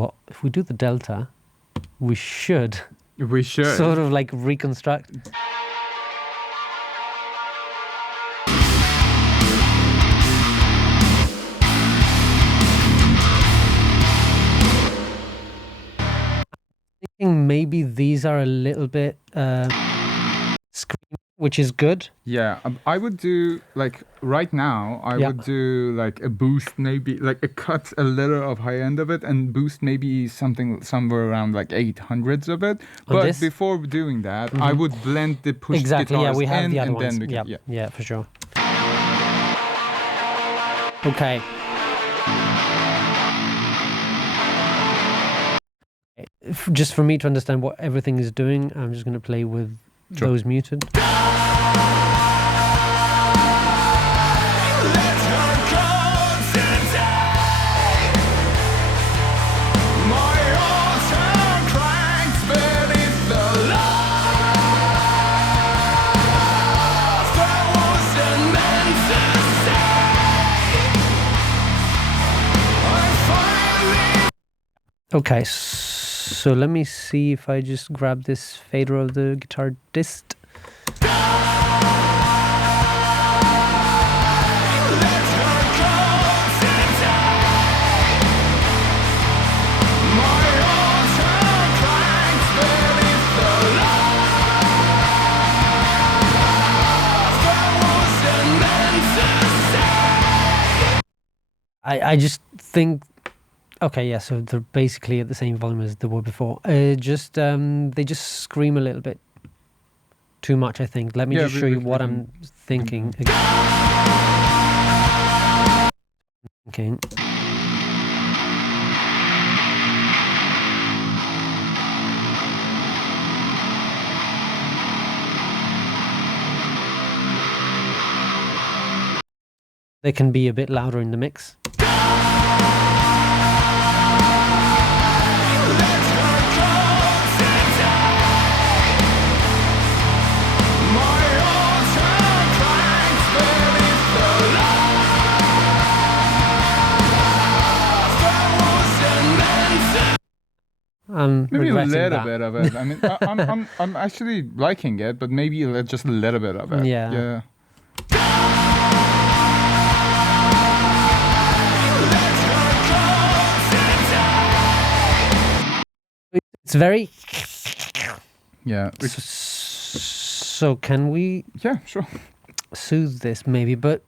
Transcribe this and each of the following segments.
Well, if we do the delta, we should sort of like reconstruct. Thinking maybe these are a little bit scream, which is good. Yeah, I would do like right now. I would do like a boost, maybe like a cut a little of high end of it, and boost maybe something somewhere around like 800s of it. But before doing that, I would blend the push guitars Yeah, we have the other and ones. then we can, yeah, for sure. Okay. Just for me to understand what everything is doing, I'm just going to play with those muted. Okay, so let me see if I just grab this fader of the guitar dist. I just think, okay, yeah, so they're basically at the same volume as they were before. They just scream a little bit too much, I think. Let me just show you what I'm thinking. Okay. They can be a bit louder in the mix. Maybe a little bit of it. I mean, I'm actually liking it, but maybe just a little bit of it. Yeah. It's very. Yeah. So can we? Yeah, sure. Soothe this maybe, but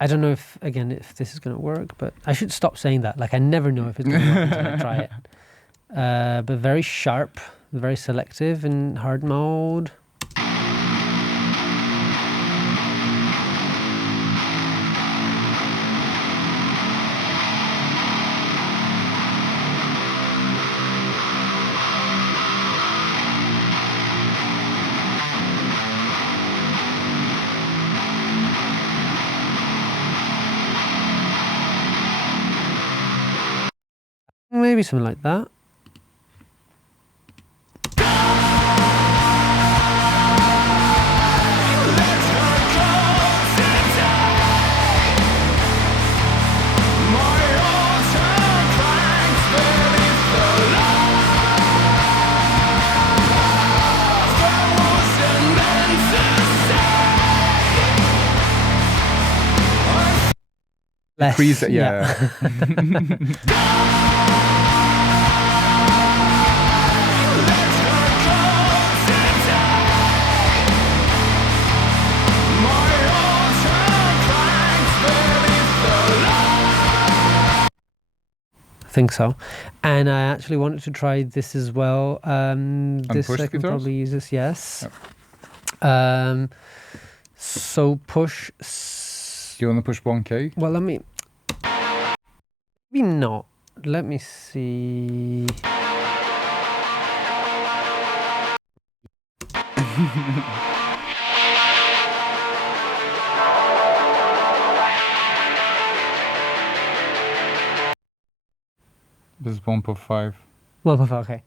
I don't know if this is going to work, but I should stop saying that. Like, I never know if it's going to work until I try it. But very sharp, very selective in hard mode. Maybe something like that. Increase it, yeah. I think so. And I actually wanted to try this as well. This I can probably use this, yes. Yep. So push. Do you want to push 1K? Well, maybe not. Let me see. This is 1.5. 1.5, okay.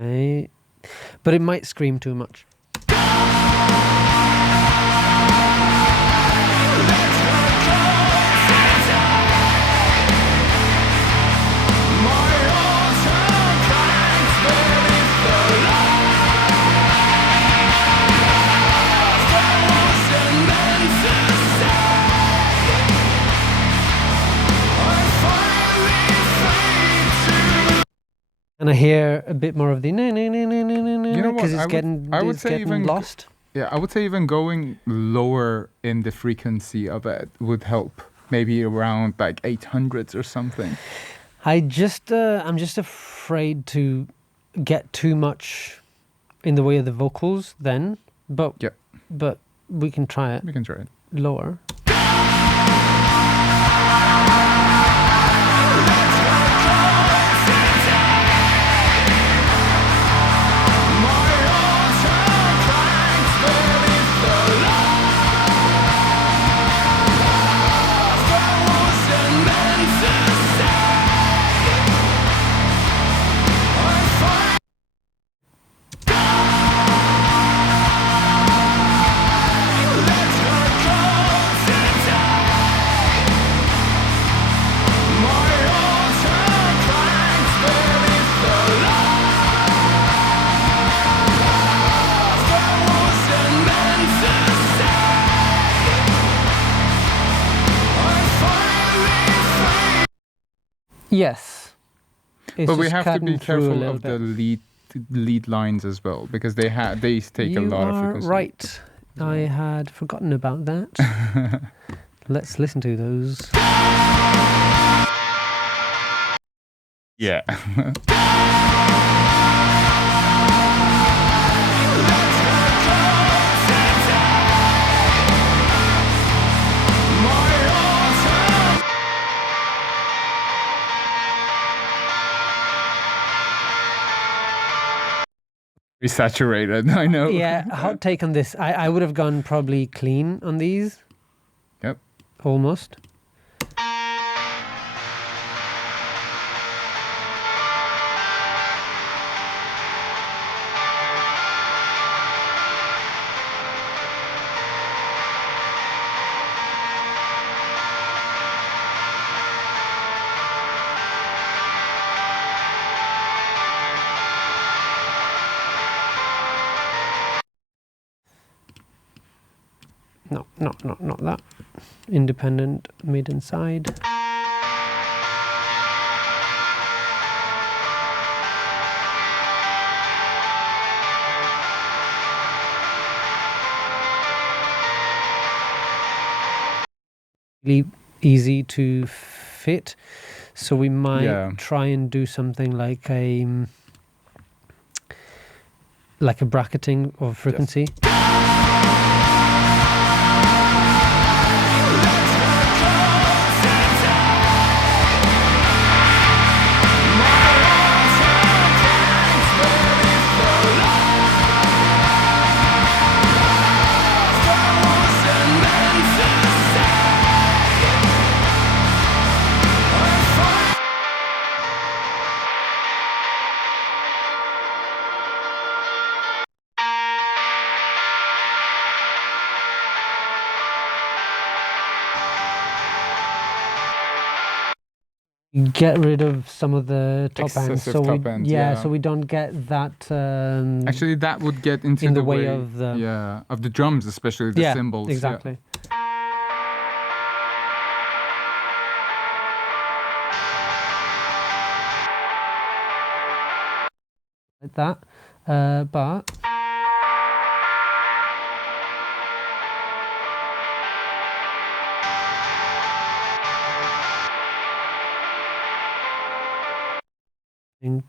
Okay. But it might scream too much. And I hear a bit more of the You know what? because it's getting lost. Yeah, I would say even going lower in the frequency of it would help. Maybe around like 800s or something. I'm just afraid to get too much in the way of the vocals then, but we can try it. We can try it. Lower. Yes. But we have to be careful of the lead lines as well, because they take a lot of frequency. Right. I had forgotten about that. Let's listen to those. Yeah. Saturated, I know. Yeah, hot take on this. I would have gone probably clean on these. Yep. Almost. No, not that. Independent mid and side. Really easy to fit, so we might try and do something like a bracketing of frequency. Get rid of some of the top ends, so we don't get that. Actually, that would get into the way of the drums, especially the cymbals. Exactly. Like that, but.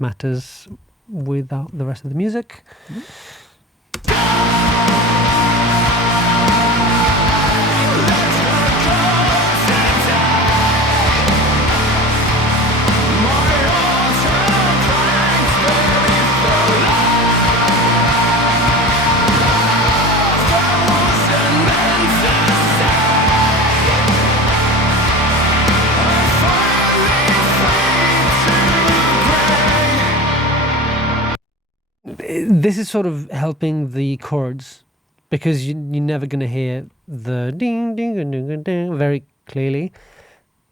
Matters without the rest of the music. This is sort of helping the chords, because you're never going to hear the ding, ding, ding, ding, ding very clearly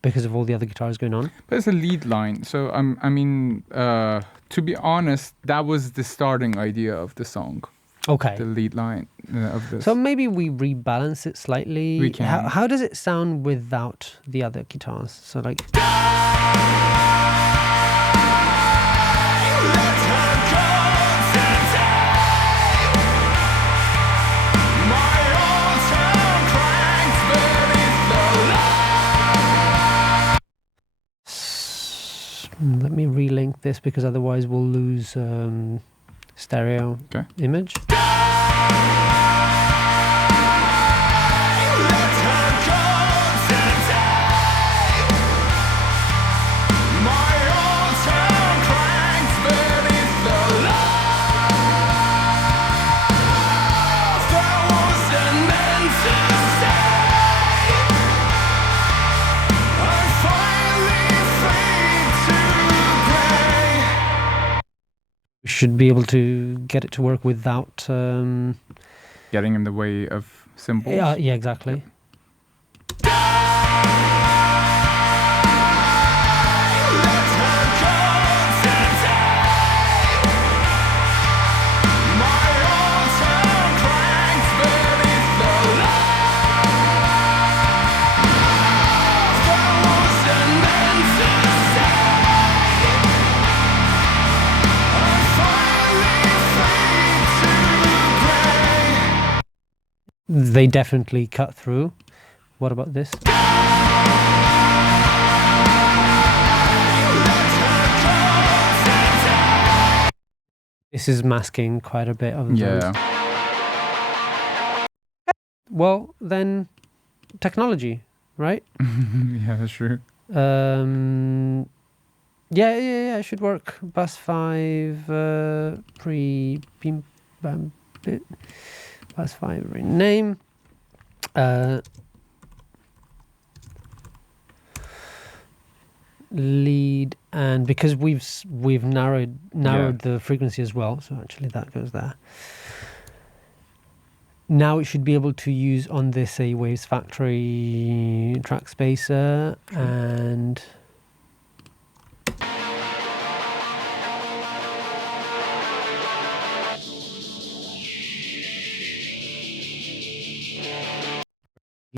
because of all the other guitars going on. But it's a lead line, so to be honest, that was the starting idea of the song. Okay. The lead line of this. So maybe we rebalance it slightly. We can. How does it sound without the other guitars? So like. Let me relink this because otherwise we'll lose stereo image. Should be able to get it to work without getting in the way of cymbals. Yeah, exactly. They definitely cut through. What about this? This is masking quite a bit of those. Well, then technology, right? Yeah, that's true. Yeah, it should work. Bus 5 pre-beam bit. Bus 5 rename. Lead, and because we've narrowed the frequency as well, so actually that goes there. Now it should be able to use on this a Waves Factory track spacer and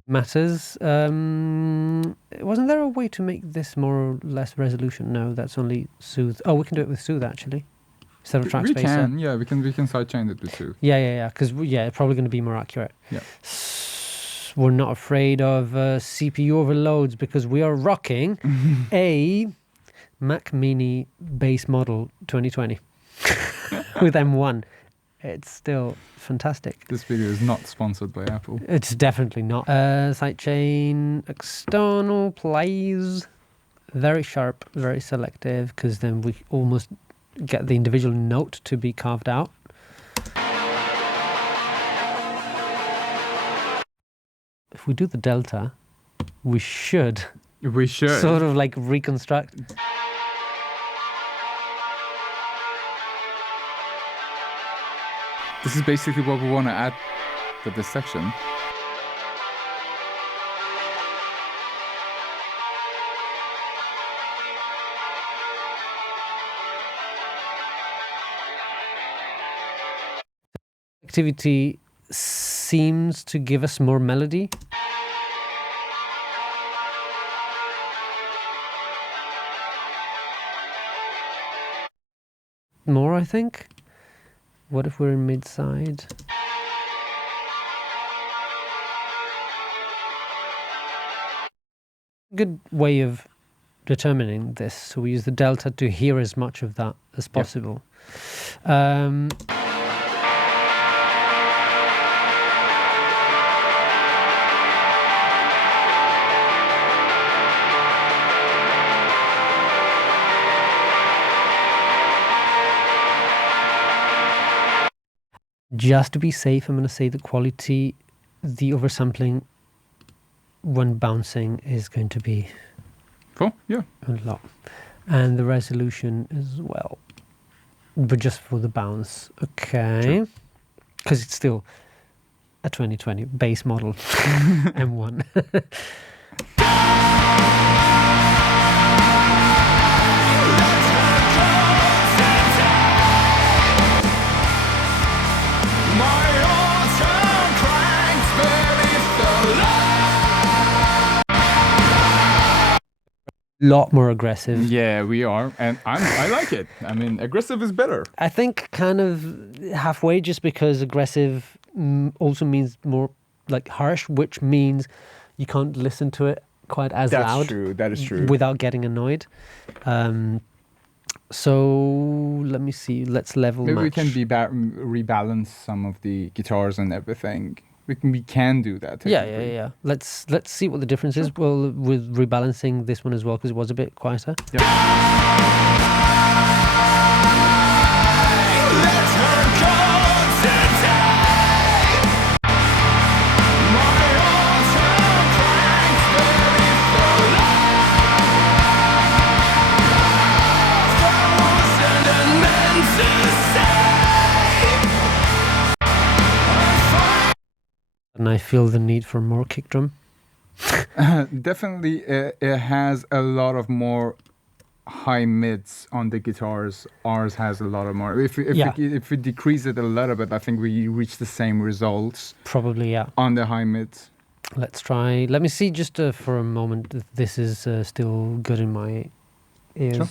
matters. Wasn't there a way to make this more or less resolution? No, that's only Soothe. Oh, we can do it with Soothe actually. Instead of track spacer. We can sidechain it with Soothe. Yeah, because it's probably going to be more accurate. Yeah. We're not afraid of CPU overloads because we are rocking a Mac Mini base model 2020 with M1. It's still fantastic. This video is not sponsored by Apple. It's definitely not. Sidechain external plays. Very sharp, very selective, because then we almost get the individual note to be carved out. If we do the delta, we should sort of like reconstruct. This is basically what we want to add to this section. Activity seems to give us more melody. More, I think. What if we're in mid-side? Good way of determining this. So we use the delta to hear as much of that as possible. Yep. Just to be safe, I'm going to say the quality, the oversampling when bouncing is going to be a lot. And the resolution as well. But just for the bounce. Okay. Because it's still a 2020 base model M1. Lot more aggressive. Yeah, we are, and I like it. I mean, aggressive is better. I think kind of halfway, just because aggressive also means more like harsh, which means you can't listen to it quite as loud. That's true. That is true. Without getting annoyed. So let me see. Let's level Maybe match. we can rebalance some of the guitars and everything. We can do that. Yeah. Let's see what the difference is. Well, with rebalancing this one as well, because it was a bit quieter. And I feel the need for more kick drum. Definitely, it has a lot of more high mids on the guitars. Ours has a lot of more. If we decrease it a little bit, I think we reach the same results. Probably, yeah. On the high mids. Let's try. Let me see just for a moment if this is still good in my ears. Sure.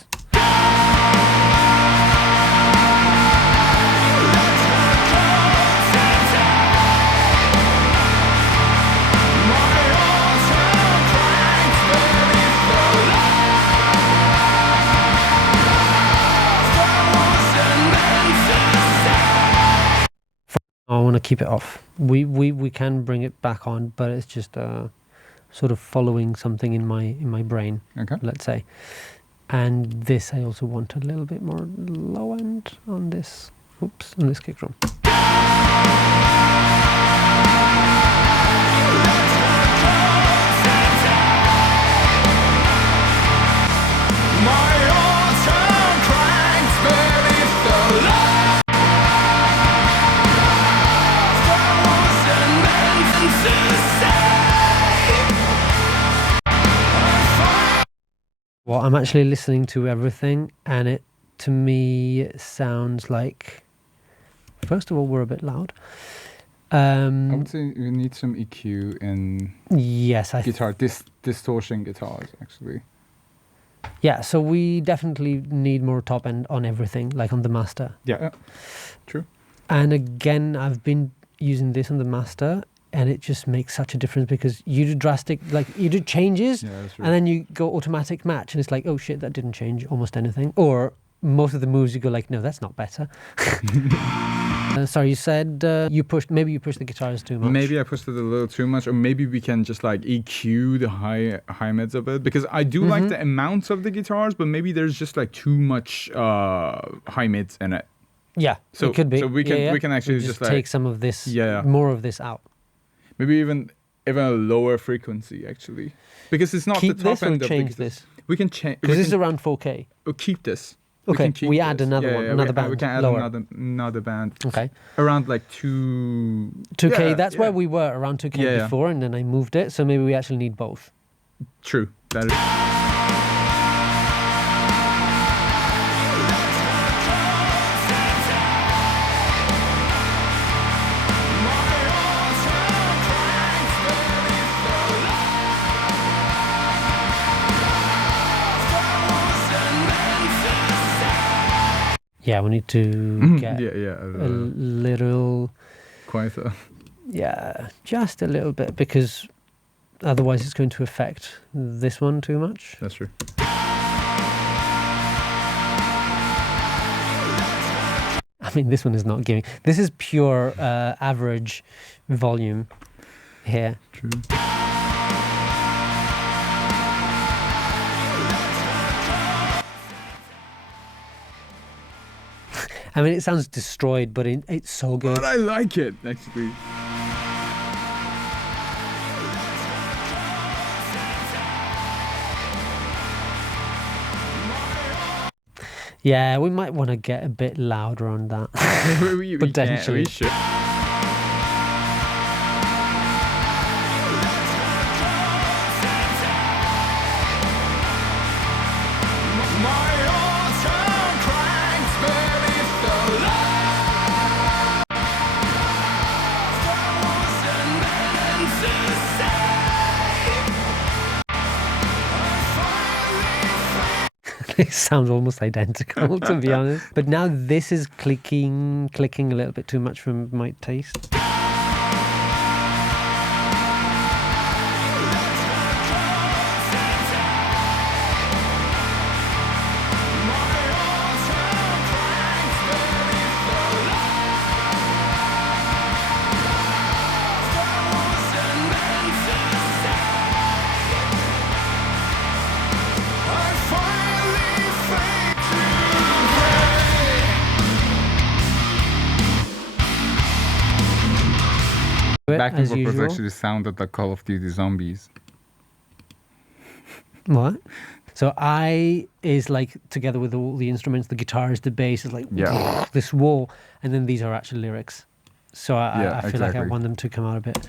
I want to keep it off. We can bring it back on, but it's just sort of following something in my brain. Okay. Let's say. And this I also want a little bit more low end on this. Oops, on this kick drum. Well, I'm actually listening to everything, and it, to me, sounds like, first of all, we're a bit loud. I would say we need some EQ in guitar, distortion guitars, actually. Yeah, so we definitely need more top end on everything, like on the master. Yeah, true. And again, I've been using this on the master, and it just makes such a difference because you do drastic, like you do changes, and then you go automatic match, and it's like, oh shit, that didn't change almost anything. Or most of the moves you go like, no, that's not better. Sorry, you said maybe you pushed the guitars too much. Maybe I pushed it a little too much, or maybe we can just like EQ the high mids a bit, because I do like the amounts of the guitars, but maybe there's just like too much high mids in it. Yeah, so it could be. So we can actually just like take some of this, more of this out. Maybe even a lower frequency, actually, because it's not keep the top end or of change the this. We can change because this is around 4K. Or keep this. Okay, we add another one, another band. We can add lower. another band. Okay. Around like 2K. That's where we were, around 2K before, and then I moved it. So maybe we actually need both. True. That is. Yeah, we need to get a little quieter. Yeah, just a little bit, because otherwise it's going to affect this one too much. That's true. I mean, this one is not giving. This is pure average volume here. True. I mean, it sounds destroyed, but it's so good. But I like it, actually. Yeah, we might want to get a bit louder on that. Potentially. We should. It sounds almost identical, to be honest. But now this is clicking a little bit too much for my taste. the backing as vocals usual. actually sounded like Call of Duty Zombies. What? So I is like together with all the instruments, the guitars, the bass is like this wall, and then these are actually lyrics. So I feel like I exactly. want them to come out a bit.